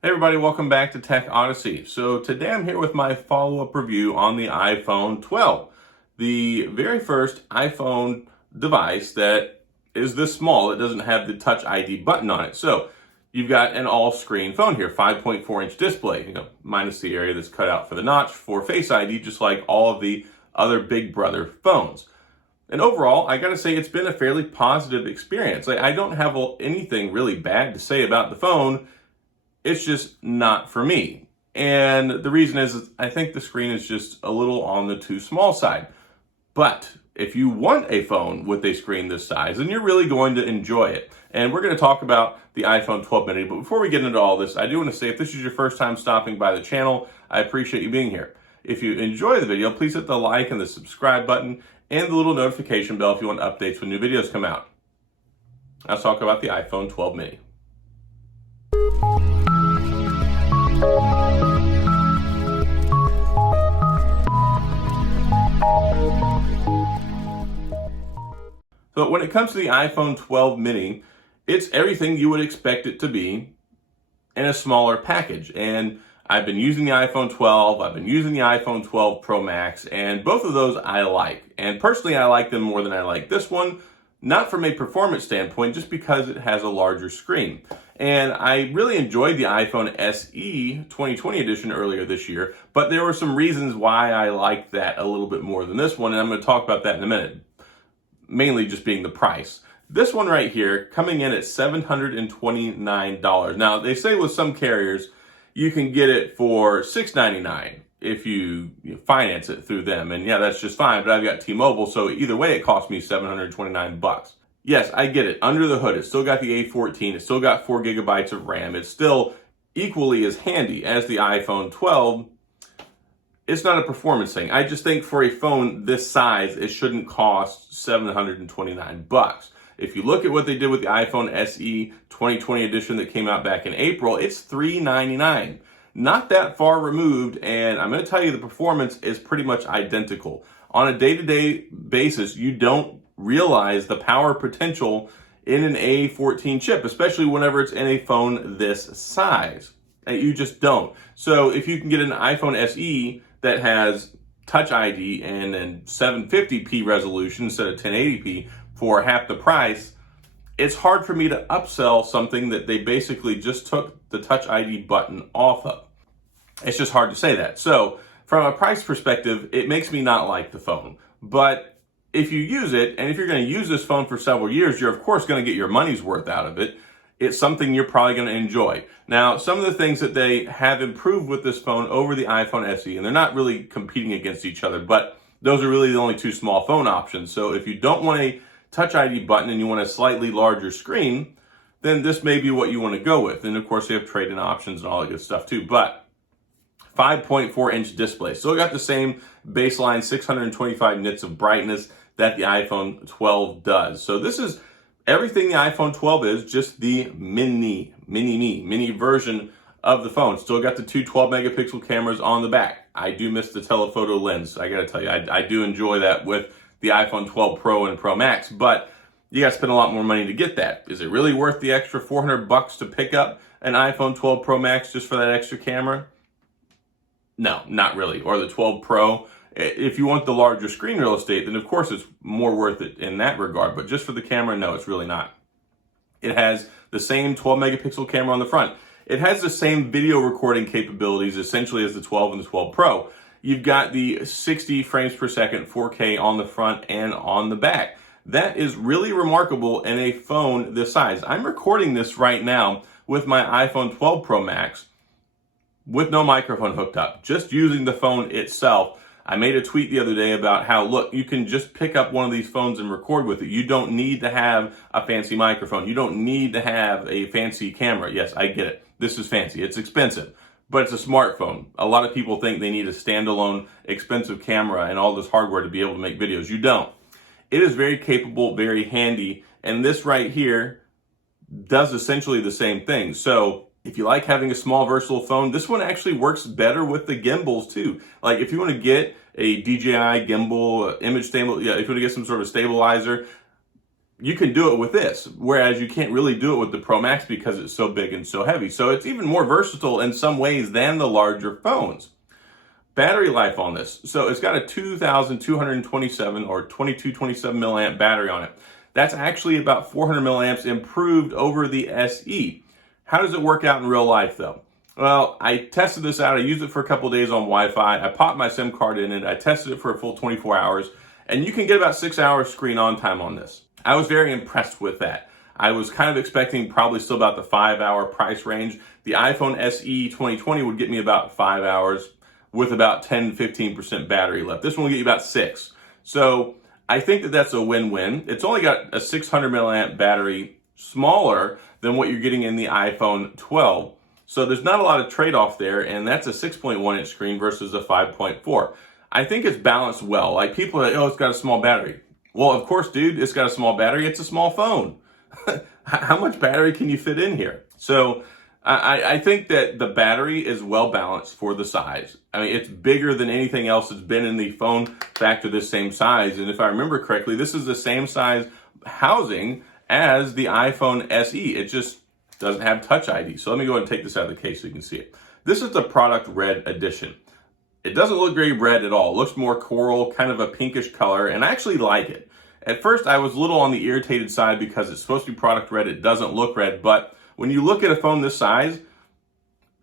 Hey everybody, welcome back to Tech Odyssey. So today I'm here with my follow-up review on the iPhone 12, the very first iPhone device that is this small. It doesn't have the Touch ID button on it. So you've got an all-screen phone here, 5.4-inch display, minus the area that's cut out for the notch for Face ID, just like all of the other Big Brother phones. And overall, I gotta say it's been a fairly positive experience. I don't have anything really bad to say about the phone. It's just not for me. And the reason is I think the screen is just a little on the too small side. But if you want a phone with a screen this size, then you're really going to enjoy it. And we're going to talk about the iPhone 12 mini. But before we get into all this, I do want to say if this is your first time stopping by the channel, I appreciate you being here. If you enjoy the video, please hit the like and the subscribe button and the little notification bell if you want updates when new videos come out. Let's talk about the iPhone 12 mini. So when it comes to the iPhone 12 mini, it's everything you would expect it to be in a smaller package. And I've been using the iPhone 12, I've been using the iPhone 12 Pro Max, and both of those I like. And personally, I like them more than I like this one, not from a performance standpoint, just because it has a larger screen. And I really enjoyed the iPhone SE 2020 edition earlier this year, but there were some reasons why I liked that a little bit more than this one, and I'm going to talk about that in a minute. Mainly just being the price. This one right here, coming in at $729. Now, they say with some carriers, you can get it for $699 if you finance it through them. And yeah, that's just fine, but I've got T-Mobile, so either way, it cost me $729. Yes, I get it. Under the hood, it's still got the A14, it's still got 4 gigabytes of RAM, it's still equally as handy as the iPhone 12. It's not a performance thing. I just think for a phone this size, it shouldn't cost $729. If you look at what they did with the iPhone SE 2020 edition that came out back in April, it's $399. Not that far removed, and I'm going to tell you the performance is pretty much identical. On a day-to-day basis, you don't realize the power potential in an A14 chip, especially whenever it's in a phone this size. You just don't. So if you can get an iPhone SE that has Touch ID and then 750p resolution instead of 1080p for half the price, it's hard for me to upsell something that they basically just took the Touch ID button off of. It's just hard to say that. So from a price perspective, it makes me not like the phone. But if you use it, and if you're going to use this phone for several years, you're of course going to get your money's worth out of it. It's something you're probably going to enjoy. Now, some of the things that they have improved with this phone over the iPhone SE, and they're not really competing against each other, but those are really the only two small phone options. So if you don't want a Touch ID button and you want a slightly larger screen, then this may be what you want to go with. And of course, they have trade-in options and all that good stuff too. But 5.4-inch display. Still got the same baseline 625 nits of brightness that the iPhone 12 does. So this is everything the iPhone 12 is, just the mini version of the phone. Still got the two 12-megapixel cameras on the back. I do miss the telephoto lens. I gotta tell you, I do enjoy that with the iPhone 12 Pro and Pro Max, but you gotta spend a lot more money to get that. Is it really worth the extra $400 to pick up an iPhone 12 Pro Max just for that extra camera? No, not really. Or the 12 Pro. If you want the larger screen real estate, then of course it's more worth it in that regard. But just for the camera, no, it's really not. It has the same 12-megapixel camera on the front. It has the same video recording capabilities essentially as the 12 and the 12 Pro. You've got the 60 frames per second 4K on the front and on the back. That is really remarkable in a phone this size. I'm recording this right now with my iPhone 12 Pro Max with no microphone hooked up, just using the phone itself. I made a tweet the other day about how, look, you can just pick up one of these phones and record with it. You don't need to have a fancy microphone. You don't need to have a fancy camera. Yes, I get it. This is fancy. It's expensive, but it's a smartphone. A lot of people think they need a standalone, expensive camera and all this hardware to be able to make videos. You don't. It is very capable, very handy, and this right here does essentially the same thing. So if you like having a small versatile phone, this one actually works better with the gimbals too. Like if you want to get a DJI gimbal, image stable, if you want to get some sort of stabilizer, you can do it with this, whereas you can't really do it with the Pro Max because it's so big and so heavy. So it's even more versatile in some ways than the larger phones. Battery life on this. So it's got a 2,227 or 2227 milliamp battery on it. That's actually about 400 milliamps improved over the SE. How does it work out in real life though? Well, I tested this out. I used it for a couple of days on Wi-Fi. I popped my SIM card in it. I tested it for a full 24 hours, and you can get about 6 hours screen on time on this. I was very impressed with that. I was kind of expecting probably still about the 5-hour price range. The iPhone SE 2020 would get me about 5 hours with about 10-15% battery left. This one will get you about 6. So I think that that's a win-win. It's only got a 600 milliamp battery, smaller than what you're getting in the iPhone 12. So there's not a lot of trade-off there, and that's a 6.1 inch screen versus a 5.4. I think it's balanced well. Like people are like, oh, it's got a small battery. Well, of course, dude, it's got a small battery. It's a small phone. How much battery can you fit in here? So I think that the battery is well balanced for the size. I mean, it's bigger than anything else that's been in the phone factor this same size. And if I remember correctly, this is the same size housing as the iPhone SE. It just doesn't have Touch ID. So let me go ahead and take this out of the case so you can see it. This is the product red edition. It doesn't look very red at all. It looks more coral, kind of a pinkish color, and I actually like it. At first, I was a little on the irritated side because it's supposed to be product red. It doesn't look red, but when you look at a phone this size,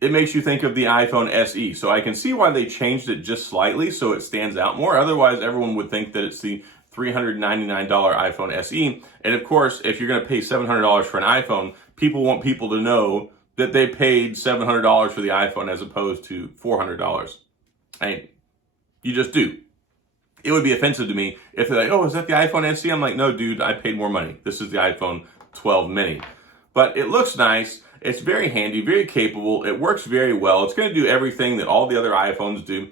it makes you think of the iPhone SE. So I can see why they changed it just slightly so it stands out more. Otherwise, everyone would think that it's the $399 iPhone SE. And of course, if you're going to pay $700 for an iPhone, people want people to know that they paid $700 for the iPhone as opposed to $400. I mean, you just do. It would be offensive to me if they're like, oh, is that the iPhone SE? I'm like, no, dude, I paid more money. This is the iPhone 12 mini. But it looks nice. It's very handy, very capable. It works very well. It's going to do everything that all the other iPhones do.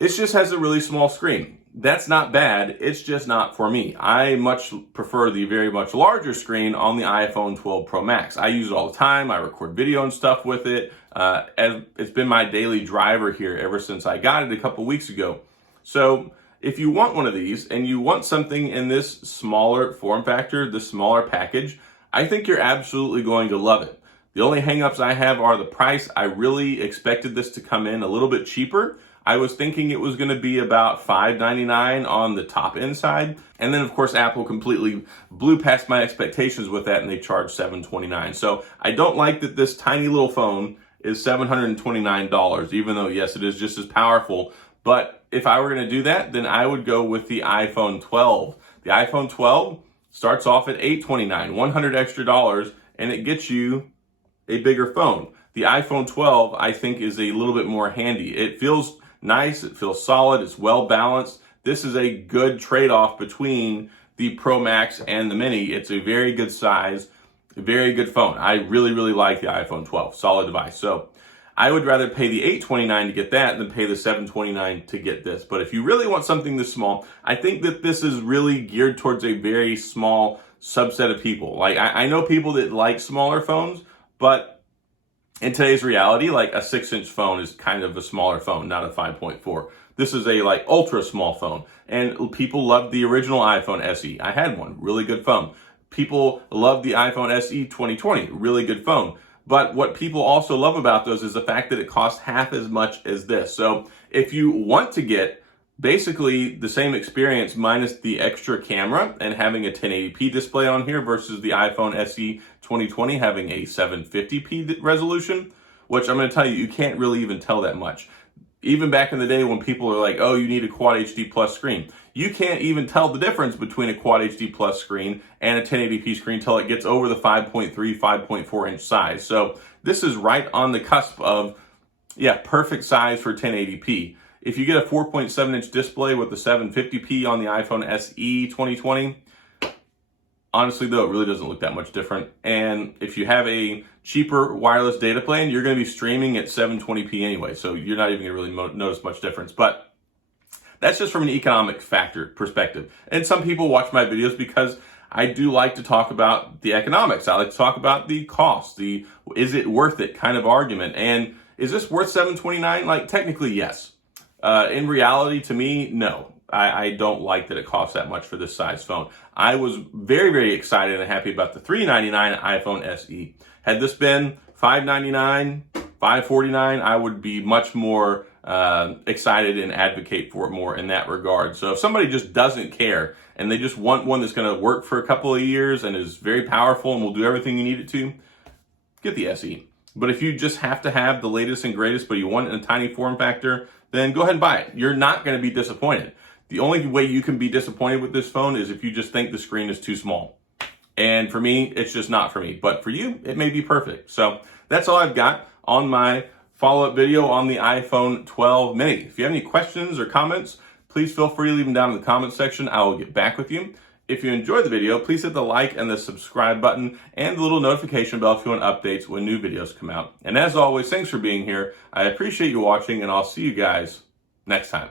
It just has a really small screen. That's not bad. It's just not for me. I much prefer the very much larger screen on the iPhone 12 Pro Max. I use it all the time. I record video and stuff with it. And it's been my daily driver here ever since I got it a couple weeks ago. So if you want one of these and you want something in this smaller form factor, this smaller package, I think you're absolutely going to love it. The only hangups I have are the price. I really expected this to come in a little bit cheaper. I was thinking it was going to be about $5.99 on the top end side. And then, of course, Apple completely blew past my expectations with that, and they charged $729. So I don't like that this tiny little phone is $729, even though, yes, it is just as powerful. But if I were going to do that, then I would go with the iPhone 12. The iPhone 12 starts off at $829, $100 extra, and it gets you a bigger phone. The iPhone 12, I think, is a little bit more handy. It feels nice, it feels solid, it's well balanced. This is a good trade-off between the Pro Max and the Mini. It's a very good size, very good phone. I really, really like the iPhone 12, solid device. So I would rather pay the $829 to get that than pay the $729 to get this. But if you really want something this small, I think that this is really geared towards a very small subset of people. Like I know people that like smaller phones, but in today's reality, like a 6-inch phone is kind of a smaller phone, not a 5.4. This is a like ultra small phone. And people love the original iPhone SE. I had one, really good phone. People love the iPhone SE 2020, really good phone. But what people also love about those is the fact that it costs half as much as this. So if you want to get basically the same experience minus the extra camera and having a 1080p display on here versus the iPhone SE 2020 having a 750p resolution, which I'm going to tell you, you can't really even tell that much. Even back in the day when people are like, oh, you need a Quad HD Plus screen, you can't even tell the difference between a Quad HD Plus screen and a 1080p screen until it gets over the 5.3, 5.4 inch size. So this is right on the cusp of, yeah, perfect size for 1080p. If you get a 4.7 inch display with the 750p on the iPhone SE 2020, honestly though, it really doesn't look that much different. And if you have a cheaper wireless data plan, you're going to be streaming at 720p anyway, so you're not even going to really notice much difference. But that's just from an economic factor perspective. And some people watch my videos because I do like to talk about the economics. I like to talk about the cost, the is it worth it kind of argument. And is this worth $729? Like technically, yes. In reality, to me, no. I don't like that it costs that much for this size phone. I was very, very excited and happy about the $399 iPhone SE. Had this been $599, $549, I would be much more excited and advocate for it more in that regard. So if somebody just doesn't care and they just want one that's going to work for a couple of years and is very powerful and will do everything you need it to, get the SE. But if you just have to have the latest and greatest, but you want it in a tiny form factor, then go ahead and buy it. You're not going to be disappointed. The only way you can be disappointed with this phone is if you just think the screen is too small. And for me, it's just not for me. But for you, it may be perfect. So that's all I've got on my follow-up video on the iPhone 12 mini. If you have any questions or comments, please feel free to leave them down in the comments section. I will get back with you. If you enjoyed the video, please hit the like and the subscribe button and the little notification bell if you want updates when new videos come out. And as always, thanks for being here. I appreciate you watching, and I'll see you guys next time.